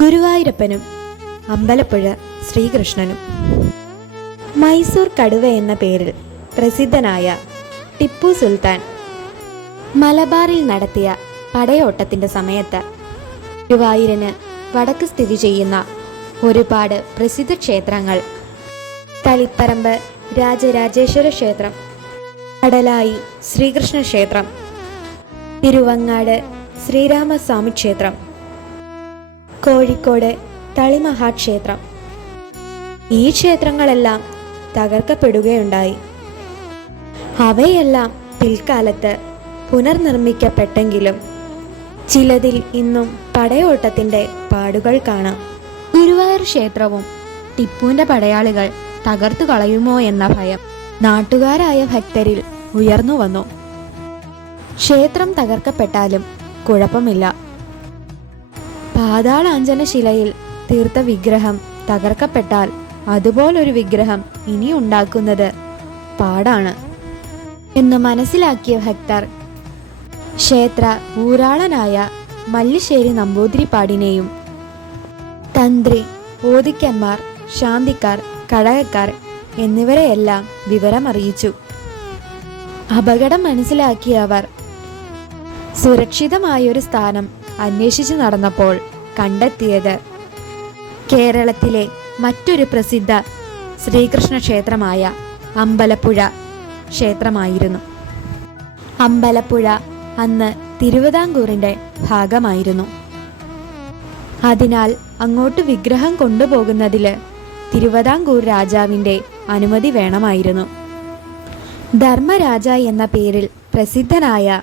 ഗുരുവായൂരപ്പനും അമ്പലപ്പുഴ ശ്രീകൃഷ്ണനും. മൈസൂർ കടുവ എന്ന പേരിൽ പ്രസിദ്ധനായ ടിപ്പു സുൽത്താൻ മലബാറിൽ നടത്തിയ പടയോട്ടത്തിൻ്റെ സമയത്ത് ഗുരുവായൂരിന് വടക്ക് സ്ഥിതി ചെയ്യുന്ന ഒരുപാട് പ്രസിദ്ധ ക്ഷേത്രങ്ങൾ, തളിപ്പറമ്പ് രാജരാജേശ്വര ക്ഷേത്രം, കടലായി ശ്രീകൃഷ്ണ ക്ഷേത്രം, തിരുവങ്ങാട് ശ്രീരാമസ്വാമി ക്ഷേത്രം, കോഴിക്കോട് തളിമഹാക്ഷേത്രം, ഈ ക്ഷേത്രങ്ങളെല്ലാം തകർക്കപ്പെടുകയുണ്ടായി. അവയെല്ലാം പിൽക്കാലത്ത് പുനർനിർമ്മിക്കപ്പെട്ടെങ്കിലും ചിലതിൽ ഇന്നും പടയോട്ടത്തിൻ്റെ പാടുകൾ കാണാം. ഗുരുവായൂർ ക്ഷേത്രവും ടിപ്പുവിൻ്റെ പടയാളികൾ തകർത്തു കളയുമോ എന്ന ഭയം നാട്ടുകാരായ ഭക്തരിൽ ഉയർന്നു വന്നു. ക്ഷേത്രം തകർക്കപ്പെട്ടാലും കുഴപ്പമില്ല, പാതാളാഞ്ജനശിലയിൽ തീർത്ത വിഗ്രഹം തകർക്കപ്പെട്ടാൽ അതുപോലൊരു വിഗ്രഹം ഇനി ഉണ്ടാക്കുന്നത് പാടാണ് എന്ന് മനസ്സിലാക്കിയ ഭക്തർ ക്ഷേത്ര ഊരാളനായ മല്ലിശ്ശേരി നമ്പൂതിരിപ്പാടിനെയും തന്ത്രി, ഓദിക്കന്മാർ, ശാന്തിക്കാർ, കഴകക്കാർ എന്നിവരെയെല്ലാം വിവരമറിയിച്ചു. അപകടം മനസ്സിലാക്കിയ അവർ സുരക്ഷിതമായൊരു സ്ഥാനം അന്വേഷിച്ചു നടന്നപ്പോൾ കണ്ടെത്തിയത് കേരളത്തിലെ മറ്റൊരു പ്രസിദ്ധ ശ്രീകൃഷ്ണ ക്ഷേത്രമായ അമ്പലപ്പുഴ ക്ഷേത്രമായിരുന്നു. അമ്പലപ്പുഴ അന്ന് തിരുവിതാംകൂറിൻ്റെ ഭാഗമായിരുന്നു. അതിനാൽ അങ്ങോട്ട് വിഗ്രഹം കൊണ്ടുപോകുന്നതിൽ തിരുവിതാംകൂർ രാജാവിൻ്റെ അനുമതി വേണമായിരുന്നു. ധർമ്മരാജ എന്ന പേരിൽ പ്രസിദ്ധനായ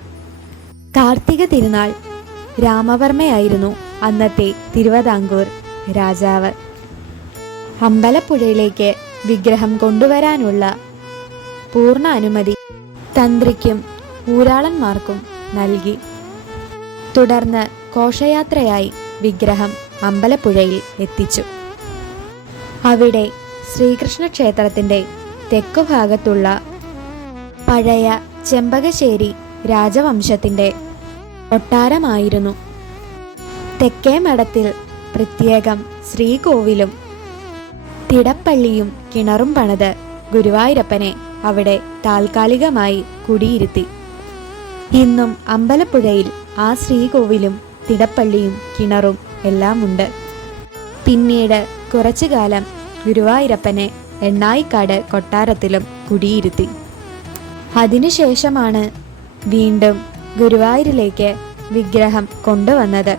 കാർത്തിക തിരുനാൾ രാമവർമ്മയായിരുന്നു അന്നത്തെ തിരുവിതാംകൂർ രാജാവ്. അമ്പലപ്പുഴയിലേക്ക് വിഗ്രഹം കൊണ്ടുവരാനുള്ള പൂർണ്ണ അനുമതി തന്ത്രിക്കും ഊരാളന്മാർക്കും നൽകി. തുടർന്ന് ഘോഷയാത്രയായി വിഗ്രഹം അമ്പലപ്പുഴയിൽ എത്തിച്ചു. അവിടെ ശ്രീകൃഷ്ണ ക്ഷേത്രത്തിൻ്റെ തെക്കുഭാഗത്തുള്ള പഴയ ചെമ്പകശ്ശേരി രാജവംശത്തിൻ്റെ കൊട്ടാരമായിരുന്നു. തെക്കേ മഠത്തിൽ പ്രത്യേകം ശ്രീകോവിലും തിടപ്പള്ളിയും കിണറും പണിത് ഗുരുവായൂരപ്പനെ അവിടെ താൽക്കാലികമായി കുടിയിരുത്തി. ഇന്നും അമ്പലപ്പുഴയിൽ ആ ശ്രീകോവിലും തിടപ്പള്ളിയും കിണറും എല്ലാം ഉണ്ട്. പിന്നീട് കുറച്ചു കാലം ഗുരുവായൂരപ്പനെ എണ്ണായിക്കാട് കൊട്ടാരത്തിലും കുടിയിരുത്തി. അതിനുശേഷമാണ് വീണ്ടും ഗുരുവായൂരിലേക്ക് വിഗ്രഹം കൊണ്ടുവന്നത്.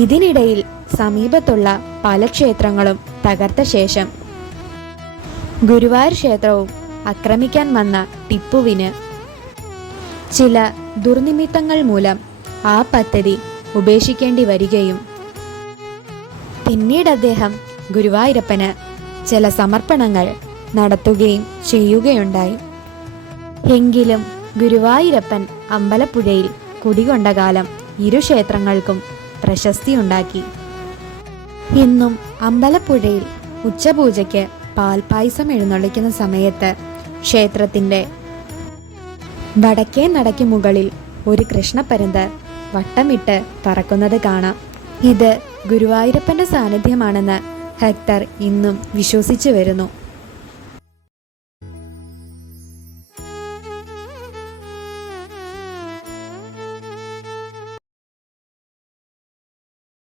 ഇതിനിടയിൽ സമീപത്തുള്ള പല ക്ഷേത്രങ്ങളും തകർത്ത ശേഷം ഗുരുവായൂർ ക്ഷേത്രവും ആക്രമിക്കാൻ വന്ന ടിപ്പുവിന് ചില ദുർനിമിത്തങ്ങൾ മൂലം ആ പദ്ധതി ഉപേക്ഷിക്കേണ്ടി വരികയും പിന്നീട് അദ്ദേഹം ഗുരുവായൂരപ്പന് ചില സമർപ്പണങ്ങൾ നടത്തുകയും ചെയ്യുകയുണ്ടായി. എങ്കിലും ഗുരുവായൂരപ്പൻ അമ്പലപ്പുഴയിൽ കുടികൊണ്ട കാലം ഇരു ക്ഷേത്രങ്ങൾക്കും പ്രശസ്തിയുണ്ടാക്കി. ഇന്നും അമ്പലപ്പുഴയിൽ ഉച്ചപൂജയ്ക്ക് പാൽപായസം എഴുന്നള്ളിക്കുന്ന സമയത്ത് ക്ഷേത്രത്തിൻ്റെ വടക്കേ നടയ്ക്ക് മുകളിൽ ഒരു കൃഷ്ണപ്പരുന്ത് വട്ടമിട്ട് പറക്കുന്നത് കാണാം. ഇത് ഗുരുവായൂരപ്പൻ്റെ സാന്നിധ്യമാണെന്ന് ഭക്തർ ഇന്നും വിശ്വസിച്ചു വരുന്നു.